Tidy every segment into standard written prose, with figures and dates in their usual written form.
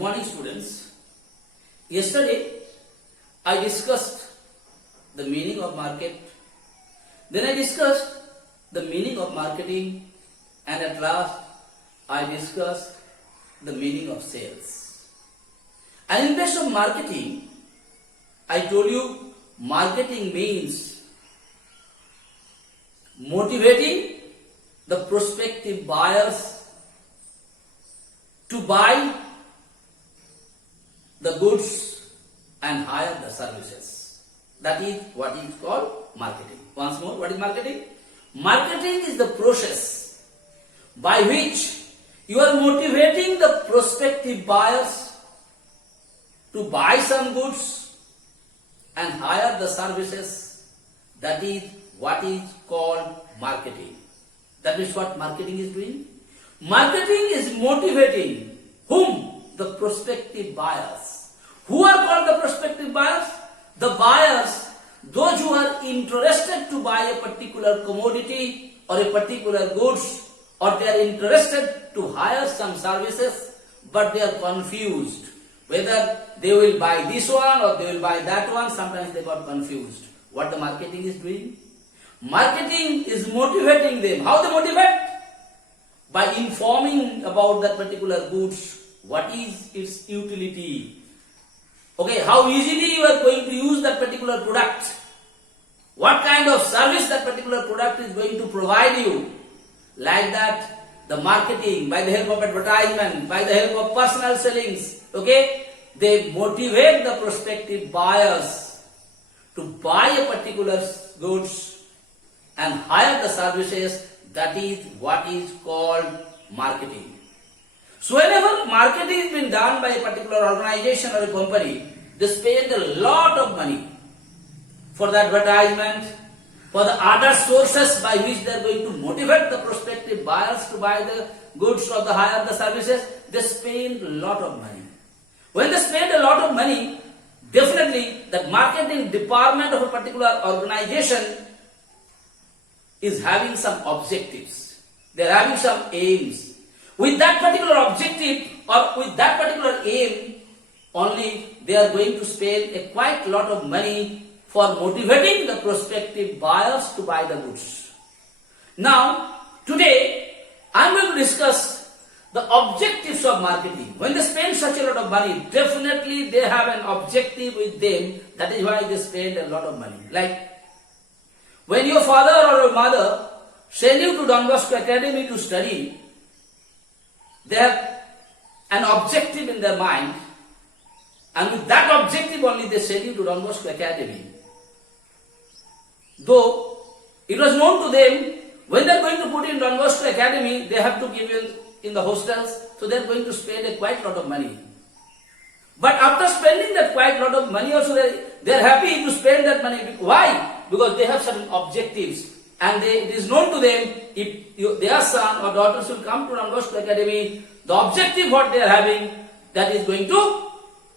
Good morning, students. Yesterday I discussed the meaning of market. Then I discussed the meaning of marketing, and at last I discussed the meaning of sales. And in case of marketing, I told you marketing means motivating the prospective buyers to buy the goods and hire the services. That is what is called marketing. Once more, what is marketing? Marketing is the process by which you are motivating the prospective buyers to buy some goods and hire the services. That is what is called marketing. That is what marketing is doing. Marketing is motivating whom? The prospective buyers. Who are called the prospective buyers? The buyers, those who are interested to buy a particular commodity or a particular goods, or they are interested to hire some services, but they are confused whether they will buy this one or they will buy that one. Sometimes they got confused. What the marketing is doing? Marketing is motivating them. How they motivate? By informing about that particular goods, what is its utility. Okay, how easily you are going to use that particular product. What kind of service that particular product is going to provide you. Like that, the marketing, by the help of advertisement, by the help of personal sellings, okay, they motivate the prospective buyers to buy a particular goods and hire the services. That is what is called marketing. So whenever marketing is being done by a particular organization or a company, they spend a lot of money for the advertisement, for the other sources by which they are going to motivate the prospective buyers to buy the goods or to hire the services. They spend a lot of money. When they spend a lot of money, definitely the marketing department of a particular organization is having some objectives. They are having some aims. With that particular objective or with that particular aim, only they are going to spend a quite lot of money for motivating the prospective buyers to buy the goods. Now, today I am going to discuss the objectives of marketing. When they spend such a lot of money, definitely they have an objective with them. That is why they spend a lot of money. Like when your father or your mother send you to Don Bosco Academy to study, they have an objective in their mind, and with that objective only they send you to Don Bosco Academy. Though it was known to them, when they are going to put in Don Bosco Academy, they have to give you in the hostels, so they are going to spend a quite lot of money. But after spending that quite lot of money also, they are happy to spend that money. Why? Because they have certain objectives, and it is known to them, if their son or daughters will come to Don Bosco Academy, the objective what they are having, that is going to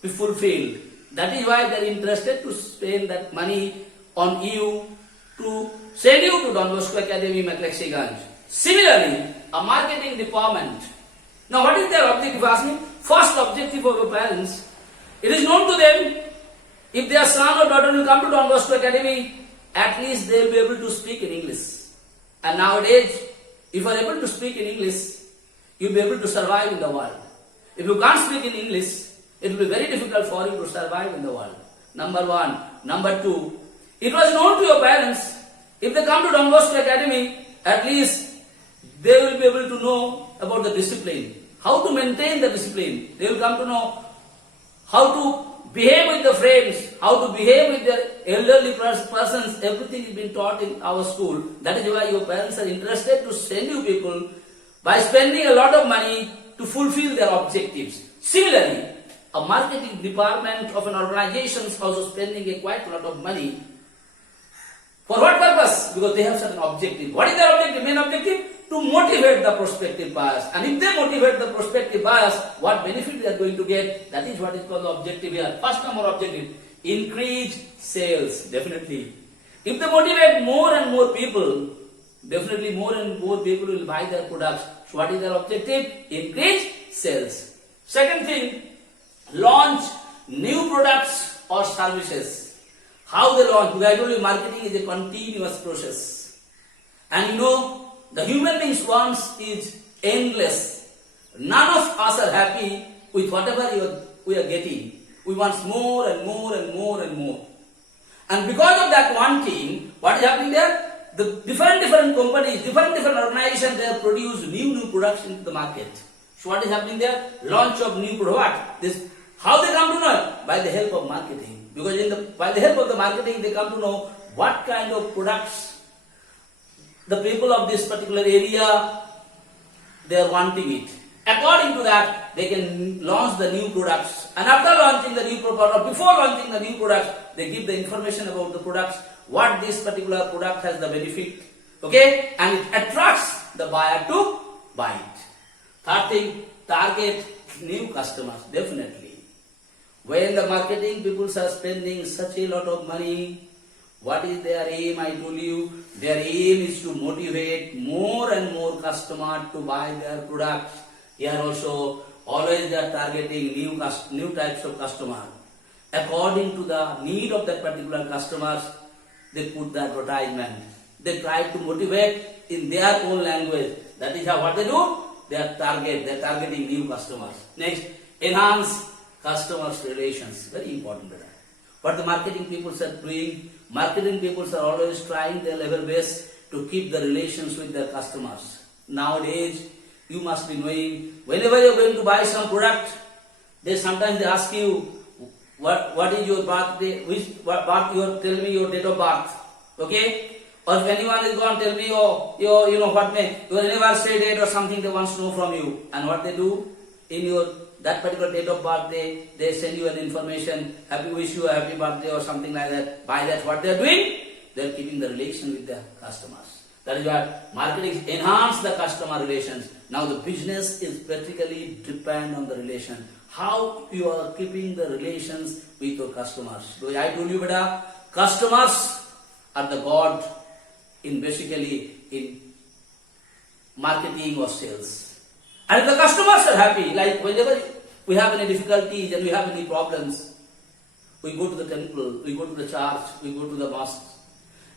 be fulfilled. That is why they are interested to spend that money on you to send you to Don Bosco Academy, Maklaxiganj. Similarly, a marketing department. Now, what is their objective? Ask me. First objective of your parents. It is known to them, if their son or daughter will come to Don Bosco Academy, at least they will be able to speak in English. And nowadays, if you are able to speak in English, you will be able to survive in the world. If you can't speak in English, it will be very difficult for you to survive in the world. Number one. Number two, it was known to your parents, if they come to Don Bosco Academy, at least they will be able to know about the discipline, how to maintain the discipline. They will come to know how to behave with the friends, how to behave with their elderly persons. Everything is being taught in our school. That is why your parents are interested to send you people by spending a lot of money to fulfill their objectives. Similarly, a marketing department of an organization is also spending a quite lot of money. For what purpose? Because they have certain objective. What is their objective? Main objective? To motivate the prospective buyers. And if they motivate the prospective buyers, what benefit they are going to get? That is what is called the objective here. First number objective, increase sales. Definitely. If they motivate more and more people, definitely more and more people will buy their products. So what is their objective? Increase sales. Second thing, launch new products or services. How they launch? Because I told you marketing is a continuous process. And you know, the human beings wants is endless. None of us are happy with whatever we are getting. We want more and more and more and more. And because of that wanting, what is happening there? The different companies, different organizations, they have produced new products into the market. So what is happening there? Launch of new product. This, how they come to know? By the help of marketing. Because by the help of the marketing, they come to know what kind of products the people of this particular area, they are wanting it. According to that, they can launch the new products. And after launching the new product, or before launching the new products, they give the information about the products, what this particular product has the benefit. Okay? And it attracts the buyer to buy it. Third thing, target new customers, definitely. When the marketing people are spending such a lot of money, what is their aim? I told you, their aim is to motivate more and more customers to buy their products. Here also, always they are targeting new types of customers. According to the need of that particular customers, they put the advertisement. They try to motivate in their own language. That is how what they do. They are targeting new customers. Next, enhance customers' relations. Very important. What the marketing people are doing, marketing people are always trying their level best to keep the relations with their customers. Nowadays, you must be knowing, whenever you are going to buy some product, sometimes they ask you, what is your birthday, tell me your date of birth, okay? Or if anyone is going to tell me your anniversary date or something they want to know from you. And what they do, in that particular date of birthday, they send you an information, wish you a happy birthday or something like that. By that, what they are doing? They are keeping the relation with their customers. That is why marketing enhance the customer relations. Now the business is practically depend on the relation. How you are keeping the relations with your customers. Because I told you, beta, customers are the God in marketing or sales. And if the customers are happy, like whenever we have any difficulties and we have any problems, we go to the temple, we go to the church, we go to the mosque.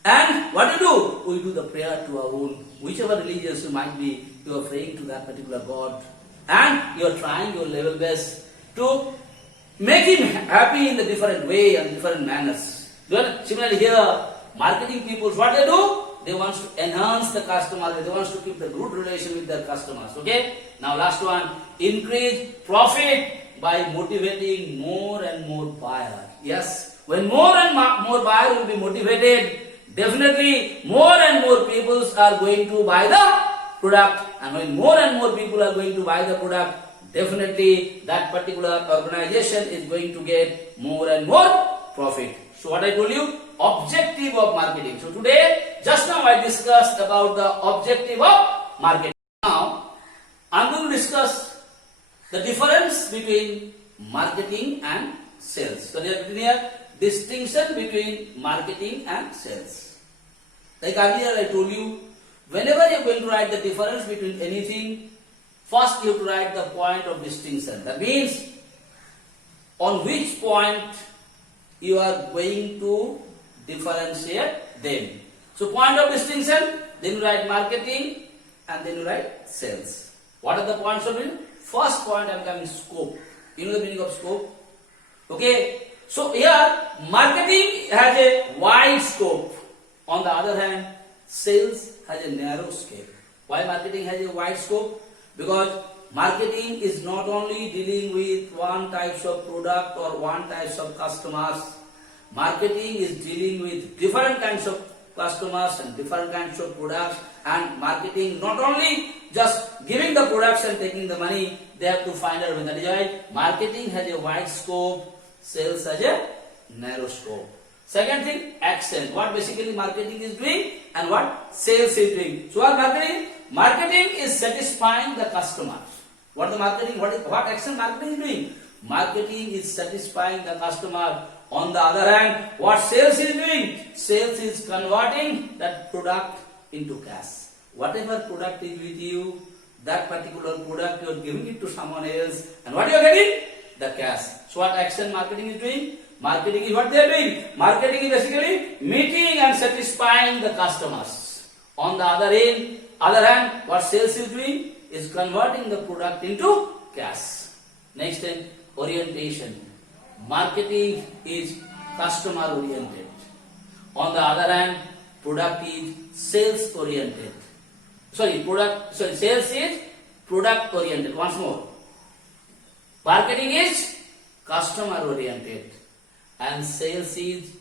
And what do? We do the prayer to our own, whichever religious you might be, you are praying to that particular God. And you are trying your level best to make him happy in the different way and different manners. Similarly here, marketing people, what they do? They want to enhance the customer, they want to keep the good relation with their customers. Okay? Now last one, increase profit by motivating more and more buyer. Yes, when more and more buyer will be motivated, definitely more and more people are going to buy the product. And when more and more people are going to buy the product, definitely that particular organization is going to get more and more profit. So what I told you, objective of marketing. So today, just now I discussed about the objective of marketing. Now, I am going to discuss the difference between marketing and sales. So there is a distinction between marketing and sales. Like earlier I told you, whenever you are going to write the difference between anything, first you have to write the point of distinction. That means, on which point you are going to differentiate them. So point of distinction, then you write marketing and then you write sales. What are the points of it? First point I am coming scope. You know the meaning of scope? Okay. So here marketing has a wide scope. On the other hand, sales has a narrow scope. Why marketing has a wide scope? Because marketing is not only dealing with one type of product or one type of customers. Marketing is dealing with different kinds of customers and different kinds of products. And marketing not only just giving the products and taking the money, they have to find out. That is why marketing has a wide scope, sales has a narrow scope. Second thing, action. What basically marketing is doing and what sales is doing. So what marketing? Marketing is satisfying the customers. What action marketing is doing? Marketing is satisfying the customer. On the other hand, what sales is doing? Sales is converting that product into cash. Whatever product is with you, that particular product you are giving it to someone else, and what you are getting? the cash. So what action marketing is doing? Marketing is what they are doing. Marketing is basically meeting and satisfying the customers. On the other hand, what sales is doing is converting the product into cash. Next thing, orientation. Marketing is customer oriented. On the other hand, product is sales oriented. Sales is product oriented. Once more. Marketing is customer oriented and sales is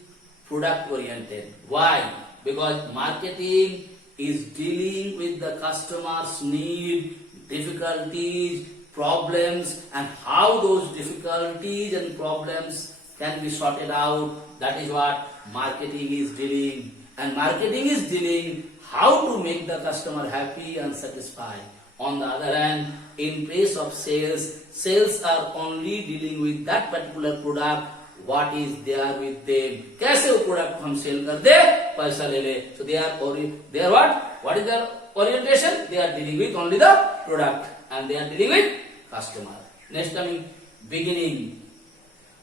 product oriented. Why? Because marketing is dealing with the customer's need, difficulties, problems, and how those difficulties and problems can be sorted out. That is what marketing is dealing. And marketing is dealing how to make the customer happy and satisfied. On the other hand, in place of sales are only dealing with that particular product, what is there with them. कैसे वो product हम sell कर दे, पैसा ले ले. So they are what? What is their orientation? They are dealing with only the product and they are dealing with customer. Next coming, beginning.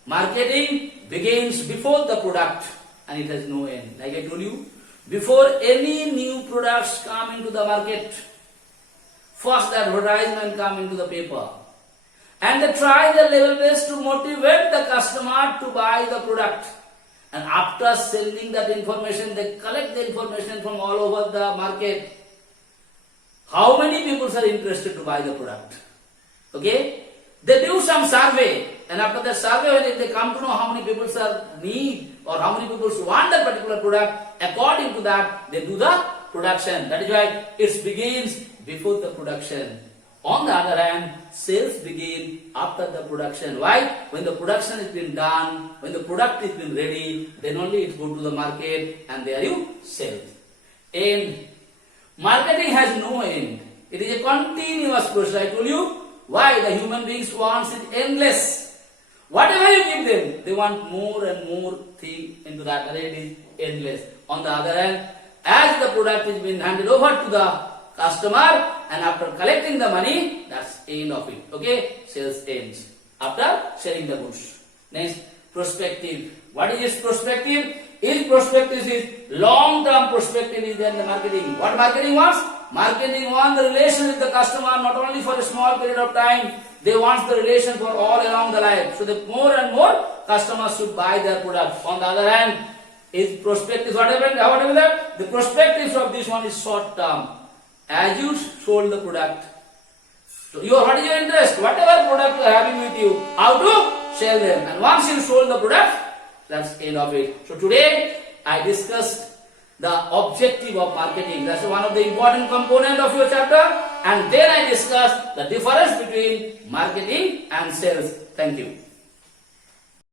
Marketing begins before the product and it has no end. Like I told you, before any new products come into the market, first the advertisement come into the paper and they try their level best to motivate the customer to buy the product. And after sending that information, they collect the information from all over the market. How many people are interested to buy the product? Okay? They do some survey and after the survey, when they come to know how many people are need or how many people want that particular product, according to that, they do the production. That is why it begins before the production. On the other hand, sales begin after the production. Why? When the production has been done, when the product has been ready, then only it go to the market and there you sell. End. Marketing has no end. It is a continuous process. I told you why the human beings wants it endless. Whatever you give them, they want more and more thing into that. And it is endless. On the other hand, as the product is being handed over to the customer and after collecting the money, that's end of it. Okay? Sales ends. After selling the goods. Next, prospective. What is this prospective? Prospective is long-term perspective is there in the marketing. What marketing wants? Marketing wants the relation with the customer not only for a small period of time. They want the relation for all along the life. So the more and more customers should buy their product. On the other hand, is prospective. What happened? The prospective of this one is short-term. As you sold the product, so what is your interest? Whatever product you are having with you, how to sell them. And once you sold the product, that's end of it. So today I discussed the objective of marketing. That's one of the important component of your chapter. And then I discussed the difference between marketing and sales. Thank you.